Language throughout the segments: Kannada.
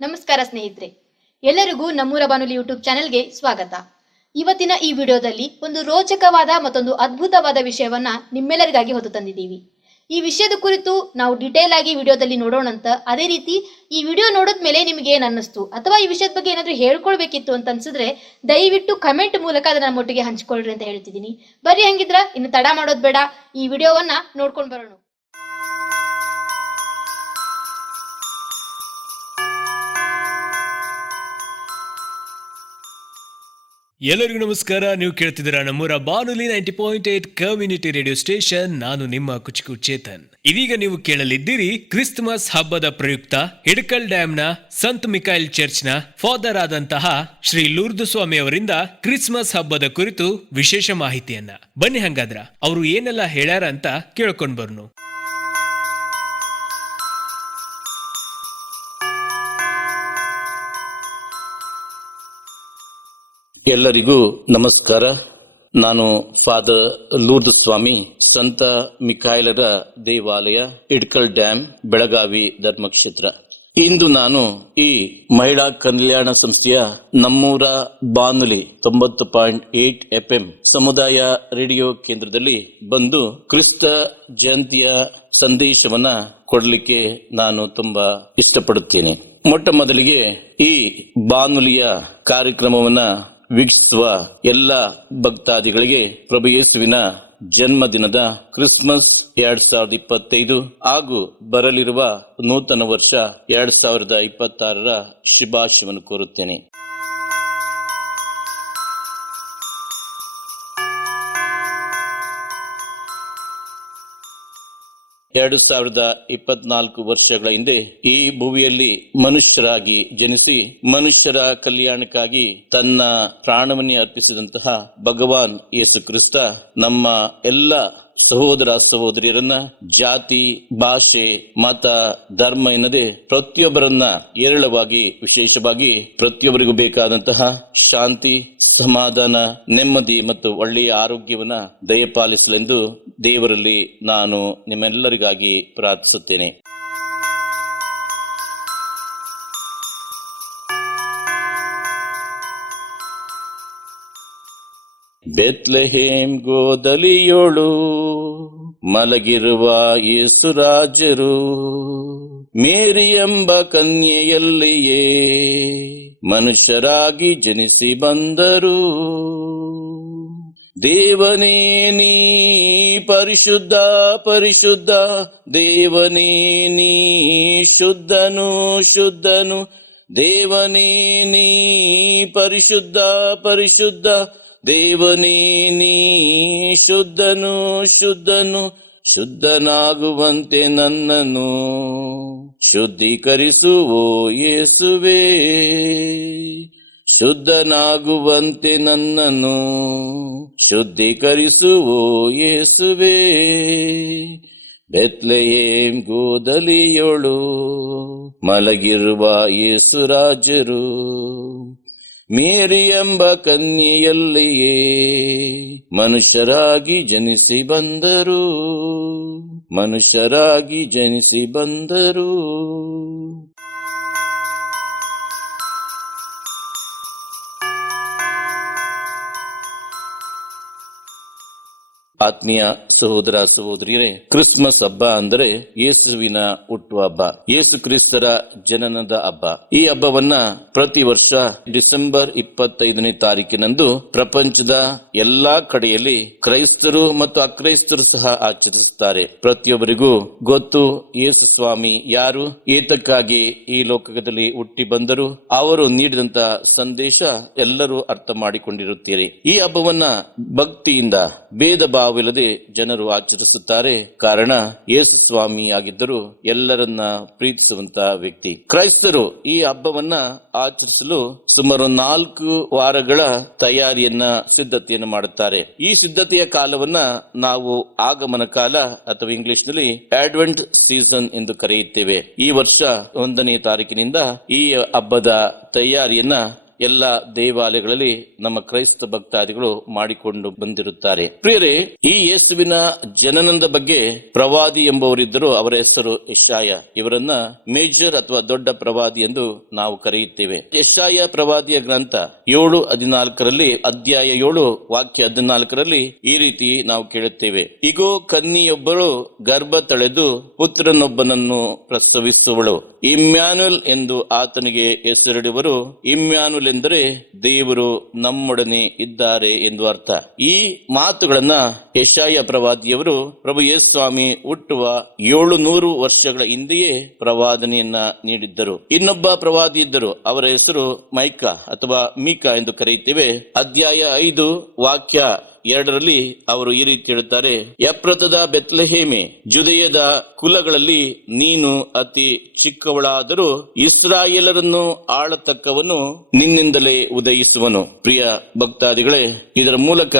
ನಮಸ್ಕಾರ ಸ್ನೇಹಿತರೆ, ಎಲ್ಲರಿಗೂ ನಮ್ಮೂರ ಬಾನುಲಿ ಯೂಟ್ಯೂಬ್ ಚಾನೆಲ್ಗೆ ಸ್ವಾಗತ. ಇವತ್ತಿನ ಈ ವಿಡಿಯೋದಲ್ಲಿ ಒಂದು ರೋಚಕವಾದ ಮತ್ತೊಂದು ಅದ್ಭುತವಾದ ವಿಷಯವನ್ನ ನಿಮ್ಮೆಲ್ಲರಿಗಾಗಿ ಹೊತ್ತು ತಂದಿದ್ದೀವಿ. ಈ ವಿಷಯದ ಕುರಿತು ನಾವು ಡಿಟೇಲ್ ಆಗಿ ವಿಡಿಯೋದಲ್ಲಿ ನೋಡೋಣಂತ. ಅದೇ ರೀತಿ ಈ ವಿಡಿಯೋ ನೋಡಿದ್ಮೇಲೆ ನಿಮಗೆ ಏನ್ ಅನ್ನಿಸ್ತು ಅಥವಾ ಈ ವಿಷಯದ ಬಗ್ಗೆ ಏನಾದ್ರೂ ಹೇಳ್ಕೊಳ್ಬೇಕಿತ್ತು ಅಂತ ಅನ್ಸಿದ್ರೆ ದಯವಿಟ್ಟು ಕಮೆಂಟ್ ಮೂಲಕ ಅದನ್ನ ನಮ್ಮೊಟ್ಟಿಗೆ ಹಂಚ್ಕೊಳ್ರಿ ಅಂತ ಹೇಳ್ತಿದ್ದೀನಿ. ಬರ್ರಿ, ಹಂಗಿದ್ರ ಇನ್ನು ತಡ ಮಾಡೋದ್ ಬೇಡ, ಈ ವಿಡಿಯೋವನ್ನ ನೋಡ್ಕೊಂಡು ಬರೋಣ. ಎಲ್ಲರಿಗೂ ನಮಸ್ಕಾರ. ನೀವು ಕೇಳ್ತಿದ್ದೀರಾ ನಮ್ಮೂರ ಬಾನುಲಿ 90.8 ಕಮ್ಯುನಿಟಿ ರೇಡಿಯೋ ಸ್ಟೇಷನ್. ನಾನು ನಿಮ್ಮ ಕುಚಿಕು ಚೇತನ್. ಇದೀಗ ನೀವು ಕೇಳಲಿದ್ದೀರಿ ಕ್ರಿಸ್ಮಸ್ ಹಬ್ಬದ ಪ್ರಯುಕ್ತ ಹಿಡಕಲ್ ಡ್ಯಾಮ್ನ ಸಂತ್ ಮಿಕಾಯಲ್ ಚರ್ಚ್ನ ಫಾದರ್ ಆದಂತಹ ಶ್ರೀ ಲೂರ್ದು ಸ್ವಾಮಿ ಅವರಿಂದ ಕ್ರಿಸ್ಮಸ್ ಹಬ್ಬದ ಕುರಿತು ವಿಶೇಷ ಮಾಹಿತಿಯನ್ನ. ಬನ್ನಿ ಹಂಗಾದ್ರ ಅವರು ಏನೆಲ್ಲ ಹೇಳ್ಯಾರ ಅಂತ ಕೇಳ್ಕೊಂಡ್ ಬರ್ನು. ಎಲ್ಲರಿಗೂ ನಮಸ್ಕಾರ. ನಾನು ಫಾದರ್ ಲೂರ್ದು ಸ್ವಾಮಿ, ಸಂತ ಮಿಕಾಯಲರ ದೇವಾಲಯ, ಹಿಡ್ಕಲ್ ಡ್ಯಾಮ್, ಬೆಳಗಾವಿ ಧರ್ಮಕ್ಷೇತ್ರ. ಇಂದು ನಾನು ಈ ಮಹಿಳಾ ಕಲ್ಯಾಣ ಸಂಸ್ಥೆಯ ನಮ್ಮೂರ ಬಾನುಲಿ 90.8 FM ಸಮುದಾಯ ರೇಡಿಯೋ ಕೇಂದ್ರದಲ್ಲಿ ಬಂದು ಕ್ರಿಸ್ತ ಜಯಂತಿಯ ಸಂದೇಶವನ್ನ ಕೊಡಲಿಕ್ಕೆ ನಾನು ತುಂಬಾ ಇಷ್ಟಪಡುತ್ತೇನೆ. ಮೊಟ್ಟ ಮೊದಲಿಗೆ ಈ ಬಾನುಲಿಯ ಕಾರ್ಯಕ್ರಮವನ್ನ ವೀಕ್ಷಿಸುವ ಎಲ್ಲ ಭಕ್ತಾದಿಗಳಿಗೆ ಪ್ರಭು ಯೇಸುವಿನ ಜನ್ಮದಿನದ ಕ್ರಿಸ್ಮಸ್ 2025 ಹಾಗೂ ಬರಲಿರುವ ನೂತನ ವರ್ಷ 2026 ಶುಭಾಶಯವನ್ನು ಕೋರುತ್ತೇನೆ. 2024 ವರ್ಷಗಳ ಹಿಂದೆ ಈ ಭೂಮಿಯಲ್ಲಿ ಮನುಷ್ಯರಾಗಿ ಜನಿಸಿ ಮನುಷ್ಯರ ಕಲ್ಯಾಣಕ್ಕಾಗಿ ತನ್ನ ಪ್ರಾಣವನ್ನೇ ಅರ್ಪಿಸಿದಂತಹ ಭಗವಾನ್ ಯೇಸು ಕ್ರಿಸ್ತ ನಮ್ಮ ಎಲ್ಲ ಸಹೋದರ ಸಹೋದರಿಯರನ್ನ ಜಾತಿ, ಭಾಷೆ, ಮತ, ಧರ್ಮ ಎನ್ನದೆ ಪ್ರತಿಯೊಬ್ಬರನ್ನ ಏರಳವಾಗಿ, ವಿಶೇಷವಾಗಿ ಪ್ರತಿಯೊಬ್ಬರಿಗೂ ಬೇಕಾದಂತಹ ಶಾಂತಿ, ಸಮಾಧಾನ, ನೆಮ್ಮದಿ ಮತ್ತು ಒಳ್ಳೆಯ ಆರೋಗ್ಯವನ್ನ ದಯಪಾಲಿಸಲೆಂದು ದೇವರಲ್ಲಿ ನಾನು ನಿಮ್ಮೆಲ್ಲರಿಗಾಗಿ ಪ್ರಾರ್ಥಿಸುತ್ತೇನೆ. ಬೆತ್ಲೆಹೇಮ್ ಗೋದಲಿಯೋಳು ಮಲಗಿರುವ ಯೇಸುರಾಜರು, ಮೇರಿ ಎಂಬ ಕನ್ಯೆಯಲ್ಲಿಯೇ ಮನುಷ್ಯರಾಗಿ ಜನಿಸಿ ಬಂದರು. ದೇವನೇ ನೀ ಪರಿಶುದ್ಧ ಪರಿಶುದ್ಧ, ದೇವನೇ ನೀ ಶುದ್ಧನು ಶುದ್ಧನು, ದೇವನೇ ನೀ ಪರಿಶುದ್ಧ ಪರಿಶುದ್ಧ, ದೇವನೇ ನೀ ಶುದ್ಧನು ಶುದ್ಧನು, ಶುದ್ಧನಾಗುವಂತೆ ನನ್ನನ್ನು ಶುದ್ಧೀಕರಿಸುವೋ ಯೇಸುವೇ, ಶುದ್ಧನಾಗುವಂತೆ ನನ್ನನ್ನು ಶುದ್ಧೀಕರಿಸುವೋ ಯೇಸುವೇ. ಬೆತ್ಲೆಹೇಮ್ ಗೋದಲಿಯೋಳು ಮಲಗಿರುವ ಯೇಸುರಾಜರು, ಮೇರಿ ಎಂಬ ಕನ್ಯೆಯಲ್ಲಿಯೇ ಮನುಷ್ಯರಾಗಿ ಜನಿಸಿ ಬಂದರು, ಮನುಷ್ಯರಾಗಿ ಜನಿಸಿ ಬಂದರು. ಆತ್ಮೀಯ ಸಹೋದರ ಸಹೋದರಿಯರೇ, ಕ್ರಿಸ್ಮಸ್ ಹಬ್ಬ ಅಂದರೆ ಯೇಸುವಿನ ಹುಟ್ಟು ಹಬ್ಬ, ಯೇಸು ಕ್ರಿಸ್ತರ ಜನನದ ಹಬ್ಬ. ಈ ಹಬ್ಬವನ್ನ ಪ್ರತಿ ವರ್ಷ ಡಿಸೆಂಬರ್ 25ನೇ ತಾರೀಕಿನಂದು ಪ್ರಪಂಚದ ಎಲ್ಲಾ ಕಡೆಯಲ್ಲಿ ಕ್ರೈಸ್ತರು ಮತ್ತು ಅಕ್ರೈಸ್ತರು ಸಹ ಆಚರಿಸುತ್ತಾರೆ. ಪ್ರತಿಯೊಬ್ಬರಿಗೂ ಗೊತ್ತು ಯೇಸು ಸ್ವಾಮಿ ಯಾರು, ಏತಕ್ಕಾಗಿ ಈ ಲೋಕದಲ್ಲಿ ಹುಟ್ಟಿ ಬಂದರು, ಅವರು ನೀಡಿದಂತ ಸಂದೇಶ ಎಲ್ಲರೂ ಅರ್ಥ ಮಾಡಿಕೊಂಡಿರುತ್ತೀರಿ. ಈ ಹಬ್ಬವನ್ನ ಭಕ್ತಿಯಿಂದ ಭೇದ ಭಾವವಿಲ್ಲದೆ ಜನರು ಆಚರಿಸುತ್ತಾರೆ. ಕಾರಣ ಯೇಸು ಸ್ವಾಮಿ ಆಗಿದ್ದರು ಎಲ್ಲರನ್ನ ಪ್ರೀತಿಸುವಂತಹ ವ್ಯಕ್ತಿ. ಕ್ರೈಸ್ತರು ಈ ಹಬ್ಬವನ್ನ ಆಚರಿಸಲು ಸುಮಾರು 4 ವಾರಗಳ ತಯಾರಿಯನ್ನ ಸಿದ್ಧತೆಯನ್ನು ಮಾಡುತ್ತಾರೆ. ಈ ಸಿದ್ಧತೆಯ ಕಾಲವನ್ನ ನಾವು ಆಗಮನ ಕಾಲ ಅಥವಾ ಇಂಗ್ಲಿಷ್ ನಲ್ಲಿ ಅಡ್ವೆಂಟ್ ಸೀಸನ್ ಎಂದು ಕರೆಯುತ್ತೇವೆ. ಈ ವರ್ಷ 1ನೇ ತಾರೀಕಿನಿಂದ ಈ ಹಬ್ಬದ ತಯಾರಿಯನ್ನ ಎಲ್ಲ ದೇವಾಲಯಗಳಲ್ಲಿ ನಮ್ಮ ಕ್ರೈಸ್ತ ಭಕ್ತಾದಿಗಳು ಮಾಡಿಕೊಂಡು ಬಂದಿರುತ್ತಾರೆ. ಪ್ರಿಯರೇ, ಈ ಯೇಸುವಿನ ಜನನದ ಬಗ್ಗೆ ಪ್ರವಾದಿ ಎಂಬುವರಿದ್ದರು. ಅವರ ಹೆಸರು ಯೆಶಾಯ. ಇವರನ್ನ ಮೇಜರ್ ಅಥವಾ ದೊಡ್ಡ ಪ್ರವಾದಿ ಎಂದು ನಾವು ಕರೆಯುತ್ತೇವೆ. ಯೆಶಾಯ ಪ್ರವಾದಿಯ ಗ್ರಂಥ 7:14 ಅಧ್ಯಾಯ 7 ವಾಕ್ಯ 14 ಈ ರೀತಿ ನಾವು ಕೇಳುತ್ತೇವೆ. ಇಗೋ, ಕನ್ನಿಯೊಬ್ಬಳು ಗರ್ಭ ತಳೆದು ಪುತ್ರನೊಬ್ಬನನ್ನು ಪ್ರಸವಿಸುವಳು, ಇಮ್ಯಾನುಯಲ್ ಎಂದು ಆತನಿಗೆ ಹೆಸರಿಡುವರು. ಇಮ್ಯಾನುಯಲ್ ಎಂದರೆ ದೇವರು ನಮ್ಮೊಡನೆ ಇದ್ದಾರೆ ಎಂದು ಅರ್ಥ. ಈ ಮಾತುಗಳನ್ನ ಯೆಶಾಯ ಪ್ರವಾದಿಯವರು ಪ್ರಭು ಯೇಸು ಸ್ವಾಮಿ ಹುಟ್ಟುವ 700 ವರ್ಷಗಳ ಹಿಂದೆಯೇ ಪ್ರವಾದನೆಯನ್ನ ನೀಡಿದ್ದರು. ಇನ್ನೊಬ್ಬ ಪ್ರವಾದಿ ಇದ್ದರು. ಅವರ ಹೆಸರು ಮೈಕಾ ಅಥವಾ ಮೀಕಾ ಎಂದು ಕರೆಯುತ್ತೇವೆ. ಅಧ್ಯಾಯ 5 ವಾಕ್ಯ 2 ಅವರು ಈ ರೀತಿ ಹೇಳುತ್ತಾರೆ. ಎಫ್ರತದ ಬೆತ್ಲೆಹೇಮೆ, ಜುದೆಯದ ಕುಲಗಳಲ್ಲಿ ನೀನು ಅತಿ ಚಿಕ್ಕವಳಾದರೂ ಇಸ್ರಾಯೇಲರನ್ನು ಆಳತಕ್ಕವನು ನಿನ್ನಿಂದಲೇ ಉದಯಿಸುವನು. ಪ್ರಿಯ ಭಕ್ತಾದಿಗಳೇ, ಇದರ ಮೂಲಕ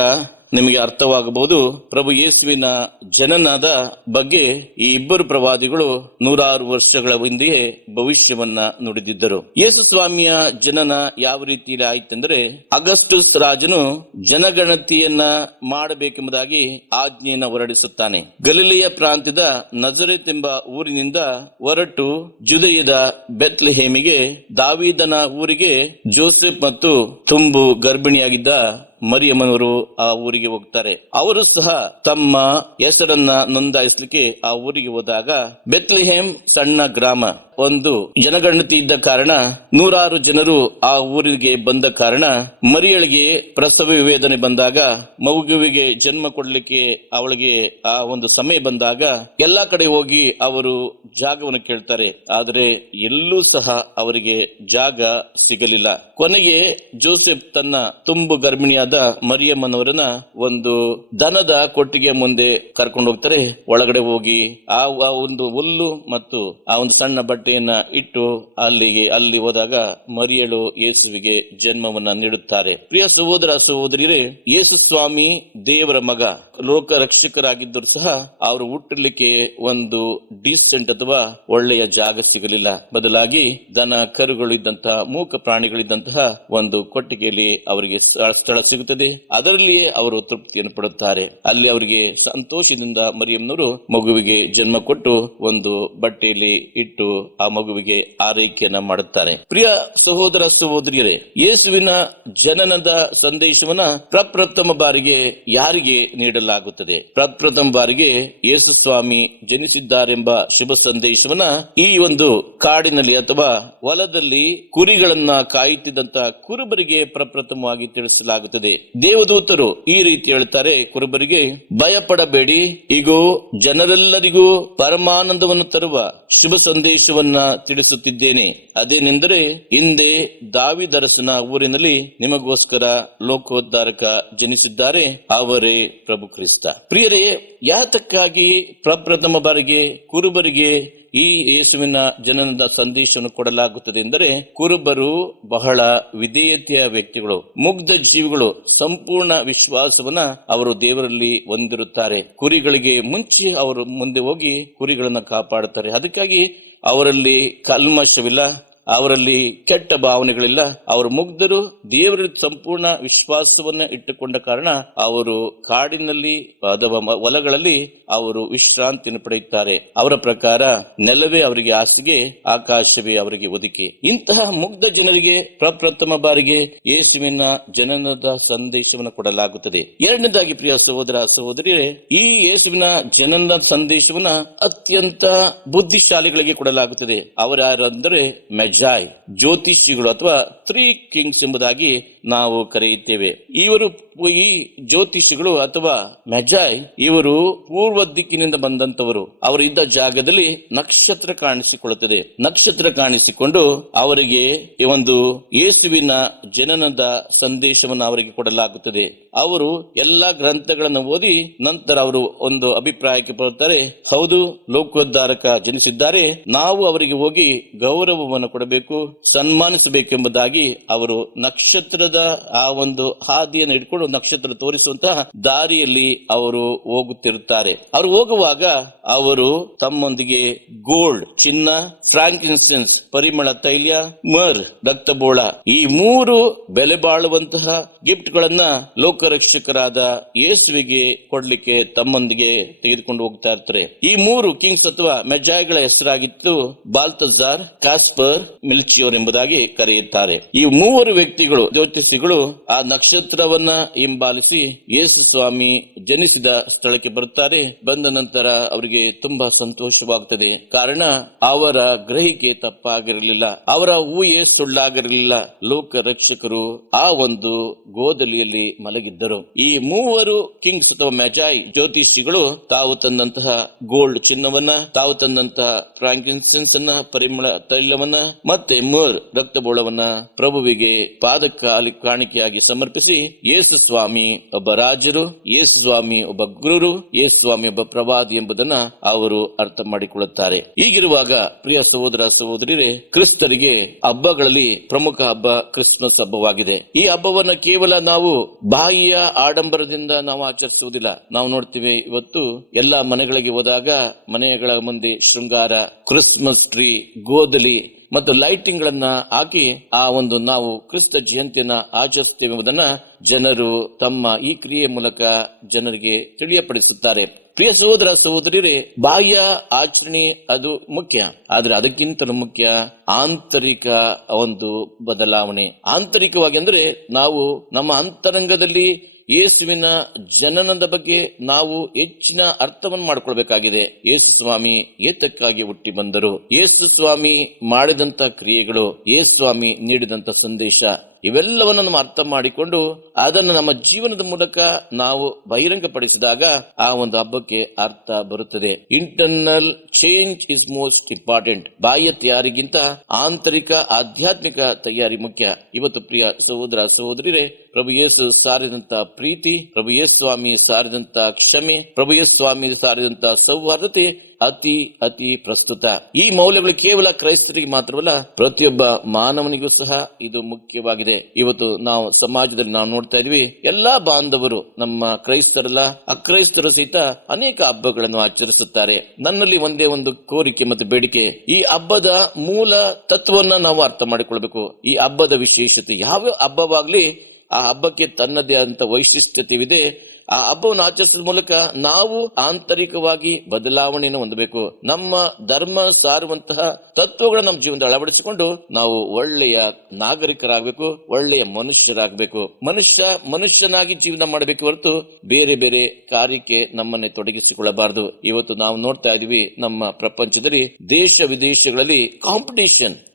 ನಿಮಗೆ ಅರ್ಥವಾಗಬಹುದು ಪ್ರಭು ಯೇಸುವಿನ ಜನನದ ಬಗ್ಗೆ ಈ ಇಬ್ಬರು ಪ್ರವಾದಿಗಳು 100 ವರ್ಷಗಳ ಹಿಂದೆಯೇ ಭವಿಷ್ಯವನ್ನ ನುಡಿದಿದ್ದರು. ಯೇಸು ಸ್ವಾಮಿಯ ಜನನ ಯಾವ ರೀತಿಯಲ್ಲಿ ಆಯಿತೆಂದರೆ, ಅಗಸ್ಟಸ್ ರಾಜನು ಜನಗಣತಿಯನ್ನ ಮಾಡಬೇಕೆಂಬುದಾಗಿ ಆಜ್ಞೆಯನ್ನು ಹೊರಡಿಸುತ್ತಾನೆ. ಗಲಿಲೆಯ ಪ್ರಾಂತ್ಯದ ನಜರೇತ್ ಎಂಬ ಊರಿನಿಂದ ಹೊರಟು ಜುದೆಯದ ಬೆತ್ಲೆಹೇಮಿಗೆ, ದಾವೀದನ ಊರಿಗೆ ಜೋಸೆಫ್ ಮತ್ತು ತುಂಬು ಗರ್ಭಿಣಿಯಾಗಿದ್ದ ಮರಿಯಮ್ಮನವರು ಆ ಊರಿಗೆ ಹೋಗ್ತಾರೆ. ಅವರು ಸಹ ತಮ್ಮ ಹೆಸರನ್ನ ನೋಂದಾಯಿಸಲಿಕ್ಕೆ ಆ ಊರಿಗೆ ಹೋದಾಗ, ಬೆತ್ಲೆಹೇಮ್ ಸಣ್ಣ ಗ್ರಾಮ, ಒಂದು ಜನಗಣತಿ ಇದ್ದ ಕಾರಣ 100 ಜನರು ಆ ಊರಿಗೆ ಬಂದ ಕಾರಣ ಮರಿಯಳಿಗೆ ಪ್ರಸವ ವೇದನೆ ಬಂದಾಗ, ಮಗುವಿಗೆ ಜನ್ಮ ಕೊಡ್ಲಿಕ್ಕೆ ಅವಳಿಗೆ ಆ ಒಂದು ಸಮಯ ಬಂದಾಗ ಎಲ್ಲಾ ಕಡೆ ಹೋಗಿ ಅವರು ಜಾಗವನ್ನು ಕೇಳ್ತಾರೆ. ಆದರೆ ಎಲ್ಲೂ ಸಹ ಅವರಿಗೆ ಜಾಗ ಸಿಗಲಿಲ್ಲ. ಕೊನೆಗೆ ಜೋಸೆಫ್ ತನ್ನ ತುಂಬು ಗರ್ಭಿಣಿಯಾದ ಮರಿಯಮ್ಮನವರನ್ನ ಒಂದು ದನದ ಕೊಟ್ಟಿಗೆ ಮುಂದೆ ಕರ್ಕೊಂಡು ಹೋಗ್ತಾರೆ. ಒಳಗಡೆ ಹೋಗಿ ಆ ಒಂದು ಹುಲ್ಲು ಮತ್ತು ಆ ಒಂದು ಸಣ್ಣ ಬಟ್ಟೆಯನ್ನ ಇಟ್ಟು ಅಲ್ಲಿ ಹೋದಾಗ ಮರಿಯಳು ಯೇಸುವಿಗೆ ಜನ್ಮವನ್ನ ನೀಡುತ್ತಾರೆ. ಪ್ರಿಯ ಸಹೋದರ ಸಹೋದರಿಯರೇ, ಯೇಸು ಸ್ವಾಮಿ ದೇವರ ಮಗ, ಲೋಕ ರಕ್ಷಕರಾಗಿದ್ದರೂ ಸಹ ಅವರು ಹುಟ್ಟಲಿಕ್ಕೆ ಒಂದು ಡೀಸೆಂಟ್ ಅಥವಾ ಒಳ್ಳೆಯ ಜಾಗ ಸಿಗಲಿಲ್ಲ. ಬದಲಾಗಿ ದನ ಕರುಗಳು ಇದ್ದಂತಹ, ಮೂಕ ಪ್ರಾಣಿಗಳಿದ್ದಂತಹ ಒಂದು ಕೊಟ್ಟಿಗೆಯಲ್ಲಿ ಅವರಿಗೆ ಸ್ಥಳ ಸಿಗುತ್ತದೆ. ಅದರಲ್ಲಿಯೇ ಅವರು ತೃಪ್ತಿಯನ್ನು ಪಡುತ್ತಾರೆ. ಅಲ್ಲಿ ಅವರಿಗೆ ಸಂತೋಷದಿಂದ ಮರಿಯಮ್ಮನವರು ಮಗುವಿಗೆ ಜನ್ಮ ಕೊಟ್ಟು ಒಂದು ಬಟ್ಟೆಯಲ್ಲಿ ಇಟ್ಟು ಆ ಮಗುವಿಗೆ ಆರೈಕೆಯನ್ನ ಮಾಡುತ್ತಾರೆ. ಪ್ರಿಯ ಸಹೋದರ ಸಹೋದರಿಯರೇ, ಯೇಸುವಿನ ಜನನದ ಸಂದೇಶವನ್ನ ಪ್ರಪ್ರಥಮ ಬಾರಿಗೆ ಯಾರಿಗೆ ನೀಡಲಾಗುತ್ತದೆ? ಪ್ರಪ್ರಥಮ ಬಾರಿಗೆ ಯೇಸು ಸ್ವಾಮಿ ಜನಿಸಿದ್ದಾರೆಂಬ ಶುಭ ಸಂದೇಶವನ್ನ ಈ ಒಂದು ಕಾಡಿನಲ್ಲಿ ಅಥವಾ ಹೊಲದಲ್ಲಿ ಕುರಿಗಳನ್ನ ಕಾಯುತ್ತಿದ್ದಂತ ಕುರುಬರಿಗೆ ಪ್ರಪ್ರಥಮವಾಗಿ ತಿಳಿಸಲಾಗುತ್ತದೆ. ದೇವದೂತರು ಈ ರೀತಿ ಹೇಳ್ತಾರೆ ಕುರುಬರಿಗೆ, ಭಯಪಡಬೇಡಿ, ಈಗೋ ಜನರೆಲ್ಲರಿಗೂ ಪರಮಾನಂದವನ್ನು ತರುವ ಶುಭ ಸಂದೇಶವನ್ನ ತಿಳಿಸುತ್ತಿದ್ದೇನೆ. ಅದೇನೆಂದರೆ, ಹಿಂದೆ ದಾವೀದರಸನ ಊರಿನಲ್ಲಿ ನಿಮಗೋಸ್ಕರ ಲೋಕೋದ್ಧಾರಕ ಜನಿಸಿದ್ದಾರೆ, ಅವರೇ ಪ್ರಭು ಕ್ರಿಸ್ತ. ಪ್ರಿಯರೇ, ಯಾತಕ್ಕಾಗಿ ಪ್ರಪ್ರಥಮ ಬಾರಿಗೆ ಕುರುಬರಿಗೆ ಈ ಯೇಸುವಿನ ಜನನದ ಸಂದೇಶವನ್ನು ಕೊಡಲಾಗುತ್ತದೆ ಎಂದರೆ, ಕುರುಬರು ಬಹಳ ವಿಧೇಯತೆಯ ವ್ಯಕ್ತಿಗಳು, ಮುಗ್ಧ ಜೀವಿಗಳು, ಸಂಪೂರ್ಣ ವಿಶ್ವಾಸವನ್ನ ಅವರು ದೇವರಲ್ಲಿ ಹೊಂದಿರುತ್ತಾರೆ. ಕುರಿಗಳಿಗೆ ಮುಂಚೆ ಅವರು ಮುಂದೆ ಹೋಗಿ ಕುರಿಗಳನ್ನ ಕಾಪಾಡುತ್ತಾರೆ. ಅದಕ್ಕಾಗಿ ಅವರಲ್ಲಿ ಕಲ್ಮಶವಿಲ್ಲ, ಅವರಲ್ಲಿ ಕೆಟ್ಟ ಭಾವನೆಗಳಿಲ್ಲ. ಅವರು ಮುಗ್ಧರು, ದೇವರ ಸಂಪೂರ್ಣ ವಿಶ್ವಾಸವನ್ನ ಇಟ್ಟುಕೊಂಡ ಕಾರಣ ಅವರು ಕಾಡಿನಲ್ಲಿ ಅಥವಾ ಹೊಲಗಳಲ್ಲಿ ಅವರು ವಿಶ್ರಾಂತಿಯನ್ನು ಪಡೆಯುತ್ತಾರೆ. ಅವರ ಪ್ರಕಾರ ನೆಲವೇ ಅವರಿಗೆ ಹಾಸಿಗೆ, ಆಕಾಶವೇ ಅವರಿಗೆ ಹೊದಿಕೆ. ಇಂತಹ ಮುಗ್ಧ ಜನರಿಗೆ ಪ್ರಪ್ರಥಮ ಬಾರಿಗೆ ಯೇಸುವಿನ ಜನನದ ಸಂದೇಶವನ್ನು ಕೊಡಲಾಗುತ್ತದೆ. ಎರಡನೇದಾಗಿ ಪ್ರಿಯ ಸಹೋದರ ಸಹೋದರಿಯರೇ, ಈ ಯೇಸುವಿನ ಜನನದ ಸಂದೇಶವನ್ನ ಅತ್ಯಂತ ಬುದ್ಧಿಶಾಲಿಗಳಿಗೆ ಕೊಡಲಾಗುತ್ತದೆ. ಅವರ್ಯಾರಂದರೆ ಮೆಜಾಯ್, ಜ್ಯೋತಿಷಿಗಳು ಅಥವಾ 3 ಕಿಂಗ್ಸ್ ಎಂಬುದಾಗಿ ನಾವು ಕರೆಯುತ್ತೇವೆ. ಇವರು ಈ ಜ್ಯೋತಿಷಿಗಳು ಅಥವಾ ಮೆಜಾಯ್, ಇವರು ಪೂರ್ವ ದಿಕ್ಕಿನಿಂದ ಬಂದಂತವರು. ಅವರು ಇದ್ದ ಜಾಗದಲ್ಲಿ ನಕ್ಷತ್ರ ಕಾಣಿಸಿಕೊಳ್ಳುತ್ತದೆ. ನಕ್ಷತ್ರ ಕಾಣಿಸಿಕೊಂಡು ಅವರಿಗೆ ಈ ಒಂದು ಯೇಸುವಿನ ಜನನದ ಸಂದೇಶವನ್ನು ಅವರಿಗೆ ಕೊಡಲಾಗುತ್ತದೆ. ಅವರು ಎಲ್ಲಾ ಗ್ರಂಥಗಳನ್ನು ಓದಿ ನಂತರ ಅವರು ಒಂದು ಅಭಿಪ್ರಾಯಕ್ಕೆ ಬರುತ್ತಾರೆ, ಹೌದು, ಲೋಕೋದ್ಧಾರಕ ಜನಿಸಿದ್ದಾರೆ, ನಾವು ಅವರಿಗೆ ಹೋಗಿ ಗೌರವವನ್ನು ಕೊಡಬೇಕು, ಸನ್ಮಾನಿಸಬೇಕೆಂಬುದಾಗಿ ಅವರು ನಕ್ಷತ್ರದ ಆ ಒಂದು ಹಾದಿಯನ್ನು ಇಟ್ಕೊಂಡು ನಕ್ಷತ್ರ ತೋರಿಸುವಂತಹ ದಾರಿಯಲ್ಲಿ ಅವರು ಹೋಗುತ್ತಿರುತ್ತಾರೆ. ಅವರು ಹೋಗುವಾಗ ಅವರು ತಮ್ಮೊಂದಿಗೆ ಗೋಲ್ಡ್, ಚಿನ್ನ, ಫ್ರಾಂಕಿನ್ಸೆನ್ಸ್ ಪರಿಮಳ ತೈಲ, ಮರ್ ರಕ್ತಬೋಳ, ಈ 3 ಬೆಲೆ ಬಾಳುವಂತಹ ಗಿಫ್ಟ್ ಗಳನ್ನ ಲೋಕರಕ್ಷಕರಾದ ಯೇಸುವಿಗೆ ಕೊಡ್ಲಿಕ್ಕೆ ತಮ್ಮೊಂದಿಗೆ ತೆಗೆದುಕೊಂಡು ಹೋಗ್ತಾ ಇರ್ತಾರೆ. ಈ 3 ಕಿಂಗ್ಸ್ ಅಥವಾ ಮೆಜಾಯ್ಗಳ ಹೆಸರಾಗಿತ್ತು ಬಾಲ್ತಜಾರ್, ಕಾಸ್ಪರ್, ಮಿಲ್ಚಿಯೋರ್ ಎಂಬುದಾಗಿ ಕರೆಯುತ್ತಾರೆ. ಈ 3 ವ್ಯಕ್ತಿಗಳು ಜ್ಯೋತಿಷಿಗಳು ಆ ನಕ್ಷತ್ರವನ್ನ ಹಿಂಬಾಲಿಸಿ ಯೇಸು ಸ್ವಾಮಿ ಜನಿಸಿದ ಸ್ಥಳಕ್ಕೆ ಬರುತ್ತಾರೆ. ಬಂದ ನಂತರ ಅವರಿಗೆ ತುಂಬಾ ಸಂತೋಷವಾಗುತ್ತದೆ. ಕಾರಣ ಅವರ ಗ್ರಹಿಕೆ ತಪ್ಪಾಗಿರಲಿಲ್ಲ, ಅವರ ಊಹೆ ಸುಳ್ಳಾಗಿರಲಿಲ್ಲ. ಲೋಕ ರಕ್ಷಕರು ಆ ಒಂದು ಗೋದಲಿಯಲ್ಲಿ ಮಲಗಿದ್ದರು. ಈ 3 ಕಿಂಗ್ಸ್ ಅಥವಾ ಮೆಜಾಯ್ ಜ್ಯೋತಿಷಿಗಳು ತಾವು ತಂದಂತಹ ಗೋಲ್ಡ್ ಚಿನ್ನವನ್ನ, ತಾವು ತಂದಂತಹ ಫ್ರಾಂಕಿನ್ಸೆನ್ಸ್ ಅನ್ನ, ಪರಿಮಳ ತೈಲವನ್ನ ಮತ್ತೆ ಮರ್ ರಕ್ತಬೋಳವನ್ನ ಪ್ರಭುವಿಗೆ ಪಾದಕಾಲಿ ಕಾಣಿಕೆಯಾಗಿ ಸಮರ್ಪಿಸಿ, ಯೇಸು ಸ್ವಾಮಿ ಒಬ್ಬ ರಾಜರು, ಯೇಸು ಸ್ವಾಮಿ ಒಬ್ಬ ಗುರು, ಯೇಸು ಸ್ವಾಮಿ ಒಬ್ಬ ಪ್ರವಾದಿ ಎಂಬುದನ್ನ ಅವರು ಅರ್ಥ ಮಾಡಿಕೊಳ್ಳುತ್ತಾರೆ. ಹೀಗಿರುವಾಗ ಪ್ರಿಯ ಸಹೋದರ ಸಹೋದರಿಯರೇ, ಕ್ರಿಸ್ತರಿಗೆ ಹಬ್ಬಗಳಲ್ಲಿ ಪ್ರಮುಖ ಹಬ್ಬ ಕ್ರಿಸ್ಮಸ್ ಹಬ್ಬವಾಗಿದೆ. ಈ ಹಬ್ಬವನ್ನ ಕೇವಲ ನಾವು ಬಾಹ್ಯ ಆಡಂಬರದಿಂದ ನಾವು ಆಚರಿಸುವುದಿಲ್ಲ. ನಾವು ನೋಡ್ತೀವಿ, ಇವತ್ತು ಎಲ್ಲಾ ಮನೆಗಳಿಗೆ ಹೋದಾಗ ಮನೆಗಳ ಮುಂದೆ ಶೃಂಗಾರ, ಕ್ರಿಸ್ಮಸ್ ಟ್ರೀ, ಗೋದಲಿ ಮತ್ತು ಲೈಟಿಂಗ್ ಗಳನ್ನ ಹಾಕಿ ಆ ಒಂದು ನಾವು ಕ್ರಿಸ್ತ ಜಯಂತಿಯನ್ನ ಆಚರಿಸುತ್ತೇವೆ ಎಂಬುದನ್ನ ಜನರು ತಮ್ಮ ಈ ಕ್ರಿಯೆ ಮೂಲಕ ಜನರಿಗೆ ತಿಳಿಯಪಡಿಸುತ್ತಾರೆ. ಪ್ರಿಯ ಸಹೋದರ ಸಹೋದರಿಯರೇ, ಬಾಹ್ಯ ಆಚರಣೆ ಅದು ಮುಖ್ಯ, ಆದ್ರೆ ಅದಕ್ಕಿಂತಲೂ ಮುಖ್ಯ ಆಂತರಿಕ ಒಂದು ಬದಲಾವಣೆ. ಆಂತರಿಕವಾಗಿ ಅಂದ್ರೆ ನಾವು ನಮ್ಮ ಅಂತರಂಗದಲ್ಲಿ ಯೇಸುವಿನ ಜನನದ ಬಗ್ಗೆ ನಾವು ಹೆಚ್ಚಿನ ಅರ್ಥವನ್ನು ಮಾಡಿಕೊಳ್ಬೇಕಾಗಿದೆ. ಯೇಸು ಸ್ವಾಮಿ ಏತಕ್ಕಾಗಿ ಹುಟ್ಟಿ ಬಂದರು, ಯೇಸು ಸ್ವಾಮಿ ಮಾಡಿದಂತ ಕ್ರಿಯೆಗಳು, ಯೇಸು ಸ್ವಾಮಿ ನೀಡಿದಂತ ಸಂದೇಶ, ಇವೆಲ್ಲವನ್ನು ನಾವು ಅರ್ಥ ಮಾಡಿಕೊಂಡು ಅದನ್ನು ನಮ್ಮ ಜೀವನದ ಮೂಲಕ ನಾವು ಬಹಿರಂಗಪಡಿಸಿದಾಗ ಆ ಒಂದು ಹಬ್ಬಕ್ಕೆ ಅರ್ಥ ಬರುತ್ತದೆ. Internal change is most important. ಬಾಹ್ಯ ತಯಾರಿಗಿಂತ ಆಂತರಿಕ ಆಧ್ಯಾತ್ಮಿಕ ತಯಾರಿ ಮುಖ್ಯ. ಇವತ್ತು ಪ್ರಿಯ ಸಹೋದರ ಸಹೋದರಿಯರೇ, ಪ್ರಭು ಯೇಸು ಸಾರಿದಂತ ಪ್ರೀತಿ, ಪ್ರಭು ಯೇಸು ಸ್ವಾಮಿ ಸಾರಿದಂತ ಕ್ಷಮೆ, ಪ್ರಭು ಯೇಸು ಸ್ವಾಮಿ ಸಾರಿದಂತ ಸೌಹಾರ್ದತೆ ಅತಿ ಅತಿ ಪ್ರಸ್ತುತ. ಈ ಮೌಲ್ಯಗಳು ಕೇವಲ ಕ್ರೈಸ್ತರಿಗೆ ಮಾತ್ರವಲ್ಲ, ಪ್ರತಿಯೊಬ್ಬ ಮಾನವನಿಗೂ ಸಹ ಇದು ಮುಖ್ಯವಾಗಿದೆ. ಇವತ್ತು ನಾವು ಸಮಾಜದಲ್ಲಿ ನಾವು ನೋಡ್ತಾ ಇದೀವಿ, ಎಲ್ಲಾ ಬಾಂಧವರು, ನಮ್ಮ ಕ್ರೈಸ್ತರಲ್ಲ ಅಕ್ರೈಸ್ತರು ಸಹಿತ ಅನೇಕ ಹಬ್ಬಗಳನ್ನು ಆಚರಿಸುತ್ತಾರೆ. ನನ್ನಲ್ಲಿ ಒಂದೇ ಒಂದು ಕೋರಿಕೆ ಮತ್ತು ಬೇಡಿಕೆ, ಈ ಹಬ್ಬದ ಮೂಲ ತತ್ವವನ್ನ ನಾವು ಅರ್ಥ ಮಾಡಿಕೊಳ್ಬೇಕು. ಈ ಹಬ್ಬದ ವಿಶೇಷತೆ, ಯಾವ ಹಬ್ಬವಾಗ್ಲಿ ಆ ಹಬ್ಬಕ್ಕೆ ತನ್ನದೇ ಆದಂತ ವೈಶಿಷ್ಟ್ಯತೆವಿದೆ. ಆ ಹಬ್ಬವನ್ನು ಆಚರಿಸುವ ಮೂಲಕ ನಾವು ಆಂತರಿಕವಾಗಿ ಬದಲಾವಣೆಯನ್ನು ಹೊಂದಬೇಕು. ನಮ್ಮ ಧರ್ಮ ಸಾರುವಂತಹ ತತ್ವಗಳನ್ನು ನಮ್ಮ ಜೀವನದಲ್ಲಿ ಅಳವಡಿಸಿಕೊಂಡು ನಾವು ಒಳ್ಳೆಯ ನಾಗರಿಕರಾಗಬೇಕು, ಒಳ್ಳೆಯ ಮನುಷ್ಯರಾಗಬೇಕು. ಮನುಷ್ಯನಾಗಿ ಜೀವನ ಮಾಡಬೇಕು ಹೊರತು ಬೇರೆ ಬೇರೆ ಕಾರ್ಯಕ್ಕೆ ನಮ್ಮನ್ನೇ ತೊಡಗಿಸಿಕೊಳ್ಳಬಾರದು. ಇವತ್ತು ನಾವು ನೋಡ್ತಾ ಇದೀವಿ, ನಮ್ಮ ಪ್ರಪಂಚದಲ್ಲಿ ದೇಶ ವಿದೇಶಗಳಲ್ಲಿ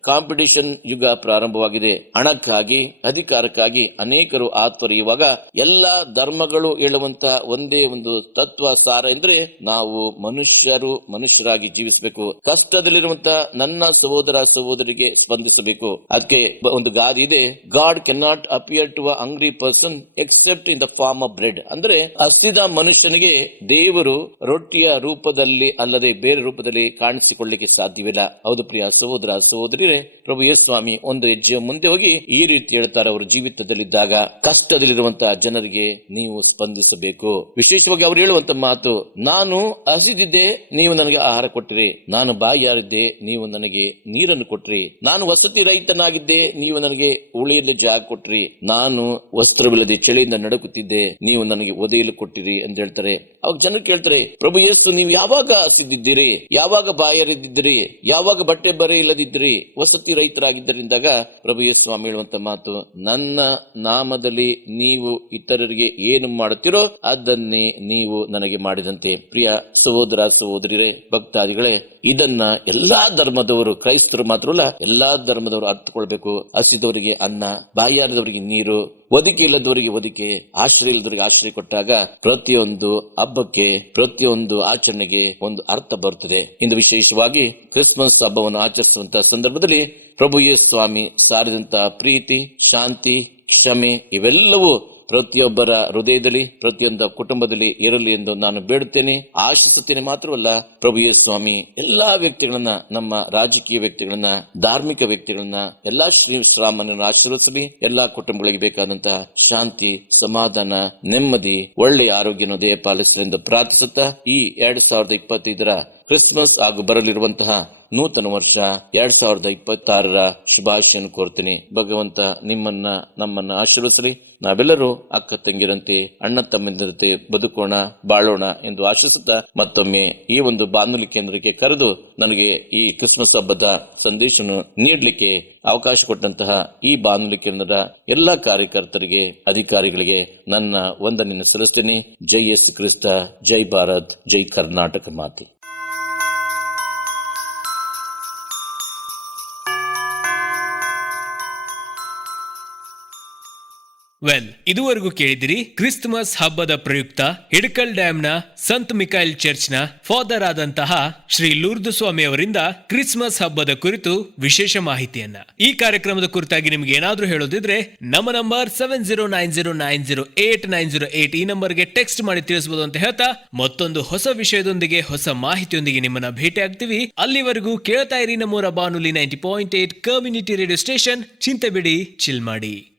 ಕಾಂಪಿಟಿಷನ್ ಯುಗ ಪ್ರಾರಂಭವಾಗಿದೆ. ಹಣಕ್ಕಾಗಿ, ಅಧಿಕಾರಕ್ಕಾಗಿ ಅನೇಕರು ಆತೊರೆಯುವಾಗ ಎಲ್ಲಾ ಧರ್ಮಗಳು ಹೇಳುವಂತ ಒಂದೇ ಒಂದು ತತ್ವ ಸಾರ ಎಂದ್ರೆ ನಾವು ಮನುಷ್ಯರಾಗಿ ಜೀವಿಸಬೇಕು. ಕಷ್ಟದಲ್ಲಿರುವಂತ ನನ್ನ ಸಹೋದರ ಸಹೋದರಿಗೆ ಸ್ಪಂದಿಸಬೇಕು. ಅದಕ್ಕೆ ಒಂದು ಗಾದೆ ಇದೆ, God can not appear to a hungry person except in the form of bread. ಅಂದ್ರೆ ಹಸಿದ ಮನುಷ್ಯನಿಗೆ ದೇವರು ರೊಟ್ಟಿಯ ರೂಪದಲ್ಲಿ ಅಲ್ಲದೆ ಬೇರೆ ರೂಪದಲ್ಲಿ ಕಾಣಿಸಿಕೊಳ್ಳಲಿಕ್ಕೆ ಸಾಧ್ಯವಿಲ್ಲ. ಹೌದು ಪ್ರಿಯ ಸಹೋದರ ಸಹೋದರಿ, ಪ್ರಭು ಯೇಸು ಸ್ವಾಮಿ ಒಂದು ಹೆಜ್ಜೆ ಮುಂದೆ ಹೋಗಿ ಈ ರೀತಿ ಹೇಳ್ತಾರೆ, ಅವರು ಜೀವಿತದಲ್ಲಿದ್ದಾಗ ಕಷ್ಟದಲ್ಲಿರುವಂತಹ ಜನರಿಗೆ ನೀವು ಸ್ಪಂದಿಸಬೇಕು. ವಿಶೇಷವಾಗಿ ಅವರು ಹೇಳುವಂತ ಮಾತು, ನಾನು ಹಸಿದಿದ್ದೆ, ನೀವು ನನಗೆ ಆಹಾರ ಕೊಟ್ಟಿರಿ. ನಾನು ಬಾಯಾರಿದ್ದೆ, ನೀವು ನನಗೆ ನೀರನ್ನು ಕೊಟ್ಟಿರಿ. ನಾನು ವಸತಿ ರಹಿತನಾಗಿದ್ದೆ, ನೀವು ನನಗೆ ಉಳಿಯಲು ಜಾಗ ಕೊಟ್ಟಿರಿ. ನಾನು ವಸ್ತ್ರವಿಲ್ಲದೆ ಚಳಿಯಿಂದ ನಡುಕುತ್ತಿದ್ದೆ, ನೀವು ನನಗೆ ಒದೆಯಲು ಕೊಟ್ಟಿರಿ ಅಂತ ಹೇಳ್ತಾರೆ. ಅವಾಗ ಜನರು ಕೇಳ್ತಾರೆ, ಪ್ರಭು ಯೇಸು ನೀವು ಯಾವಾಗ ಹಸಿದಿದ್ದೀರಿ, ಯಾವಾಗ ಬಾಯಾರಿದ್ದಿದ್ದೀರಿ, ಯಾವಾಗ ಬಟ್ಟೆ ಬರೆ ಇಲ್ಲದಿದ್ದೀರಿ, ವಸತಿ ರೈತರಾಗಿದ್ದರಿಂದಾಗ ಪ್ರಭು ಯೇಸು ಸ್ವಾಮಿ ಹೇಳುವಂತ ಮಾತು, ನನ್ನ ನಾಮದಲ್ಲಿ ನೀವು ಇತರರಿಗೆ ಏನು ಮಾಡುತ್ತೀರೋ ಅದನ್ನೇ ನೀವು ನನಗೆ ಮಾಡಿದಂತೆ. ಪ್ರಿಯ ಸಹೋದರ ಸಹೋದರಿಯರೇ, ಭಕ್ತಾದಿಗಳೇ, ಇದನ್ನ ಎಲ್ಲಾ ಧರ್ಮದವರು, ಕ್ರೈಸ್ತರು ಮಾತ್ರವಲ್ಲ ಎಲ್ಲಾ ಧರ್ಮದವರು ಅರ್ಥಕೊಳ್ಬೇಕು. ಹಸಿದವರಿಗೆ ಅನ್ನ, ಬಾಯಾರದವರಿಗೆ ನೀರು, ಒದಿಕೆ ಇಲ್ಲದವರಿಗೆ ಒದಿಕೆ, ಆಶ್ರಯ ಇಲ್ಲದವರಿಗೆ ಆಶ್ರಯ ಕೊಟ್ಟಾಗ ಪ್ರತಿಯೊಂದು ಹಬ್ಬಕ್ಕೆ, ಪ್ರತಿಯೊಂದು ಆಚರಣೆಗೆ ಒಂದು ಅರ್ಥ ಬರುತ್ತದೆ. ಇಂದು ವಿಶೇಷವಾಗಿ ಕ್ರಿಸ್ಮಸ್ ಹಬ್ಬವನ್ನು ಆಚರಿಸುವಂತಹ ಸಂದರ್ಭದಲ್ಲಿ ಪ್ರಭು ಯೇಸು ಸ್ವಾಮಿ ಸಾರಿದಂತಹ ಪ್ರೀತಿ, ಶಾಂತಿ, ಕ್ಷಮೆ ಇವೆಲ್ಲವೂ ಪ್ರತಿಯೊಬ್ಬರ ಹೃದಯದಲ್ಲಿ, ಪ್ರತಿಯೊಂದು ಕುಟುಂಬದಲ್ಲಿ ಇರಲಿ ಎಂದು ನಾನು ಬೇಡುತ್ತೇನೆ, ಆಶಿಸುತ್ತೇನೆ. ಮಾತ್ರವಲ್ಲ, ಪ್ರಭು ಯೇಸು ಸ್ವಾಮಿ ಎಲ್ಲಾ ವ್ಯಕ್ತಿಗಳನ್ನ, ನಮ್ಮ ರಾಜಕೀಯ ವ್ಯಕ್ತಿಗಳನ್ನ, ಧಾರ್ಮಿಕ ವ್ಯಕ್ತಿಗಳನ್ನ, ಎಲ್ಲಾ ಶ್ರೀರಾಮನನ್ನು ಆಶೀರ್ವದಿಸಲಿ. ಎಲ್ಲಾ ಕುಟುಂಬಗಳಿಗೆ ಬೇಕಾದಂತಹ ಶಾಂತಿ, ಸಮಾಧಾನ, ನೆಮ್ಮದಿ, ಒಳ್ಳೆಯ ಆರೋಗ್ಯವನ್ನು ದಯಪಾಲಿಸಲೆಂದು ಪ್ರಾರ್ಥಿಸುತ್ತಾ, ಈ 2025 ಕ್ರಿಸ್ಮಸ್ ಹಾಗೂ ಬರಲಿರುವಂತಹ ನೂತನ ವರ್ಷ 2026 ಶುಭಾಶಯನ ಕೋರ್ತೀನಿ. ಭಗವಂತ ನಮ್ಮನ್ನ ಆಶೀರ್ವದಿಸಲಿ. ನಾವೆಲ್ಲರೂ ಅಕ್ಕ ತಂಗಿರಂತೆ ಅಣ್ಣ ತಮ್ಮಂದಿರಂತೆ ಬದುಕೋಣ, ಬಾಳೋಣ ಎಂದು ಆಶಿಸುತ್ತಾ ಮತ್ತೊಮ್ಮೆ ಈ ಒಂದು ಬಾನುಲಿ ಕೇಂದ್ರಕ್ಕೆ ಕರೆದು ನನಗೆ ಈ ಕ್ರಿಸ್ಮಸ್ ಹಬ್ಬದ ಸಂದೇಶವನ್ನು ನೀಡಲಿಕ್ಕೆ ಅವಕಾಶ ಕೊಟ್ಟಂತಹ ಈ ಬಾನುಲಿ ಕೇಂದ್ರದ ಎಲ್ಲಾ ಕಾರ್ಯಕರ್ತರಿಗೆ, ಅಧಿಕಾರಿಗಳಿಗೆ ನನ್ನ ವಂದನೆಯನ್ನು ಸಲ್ಲಿಸುತ್ತೇನೆ. ಜೈ ಯೇಸು ಕ್ರಿಸ್ತ, ಜೈ ಭಾರತ್, ಜೈ ಕರ್ನಾಟಕ ಮಾತೆ. ಇದುವರೆಗೂ ಕೇಳಿದಿರಿ ಕ್ರಿಸ್ಮಸ್ ಹಬ್ಬದ ಪ್ರಯುಕ್ತ ಹಿಡಕಲ್ ಡ್ಯಾಂನ ಸಂತ್ ಮಿಕಾಯಲ್ ಚರ್ಚ್ನ ಫಾದರ್ ಆದಂತಹ ಶ್ರೀ ಲೂರ್ದು ಸ್ವಾಮಿ ಅವರಿಂದ ಕ್ರಿಸ್ಮಸ್ ಹಬ್ಬದ ಕುರಿತು ವಿಶೇಷ ಮಾಹಿತಿಯನ್ನ. ಈ ಕಾರ್ಯಕ್ರಮದ ಕುರಿತಾಗಿ ನಿಮ್ಗೆ ಏನಾದ್ರೂ ಹೇಳೋದಿದ್ರೆ ನಮ್ಮ ನಂಬರ್ 7090908908 ಈ ನಂಬರ್ಗೆ ಟೆಕ್ಸ್ಟ್ ಮಾಡಿ ತಿಳಿಸಬಹುದು ಅಂತ ಹೇಳ್ತಾ ಮತ್ತೊಂದು ಹೊಸ ವಿಷಯದೊಂದಿಗೆ, ಹೊಸ ಮಾಹಿತಿಯೊಂದಿಗೆ ನಿಮ್ಮನ್ನ ಭೇಟಿ ಆಗ್ತೀವಿ. ಅಲ್ಲಿವರೆಗೂ ಕೇಳ್ತಾ ಇರಿ ನಮ್ಮೂರ ಬಾನುಲಿ 90.8 ಕಮ್ಯುನಿಟಿ ರೇಡಿಯೋ ಸ್ಟೇಷನ್. ಚಿಂತೆ ಬಿಡಿ, ಚಿಲ್ ಮಾಡಿ.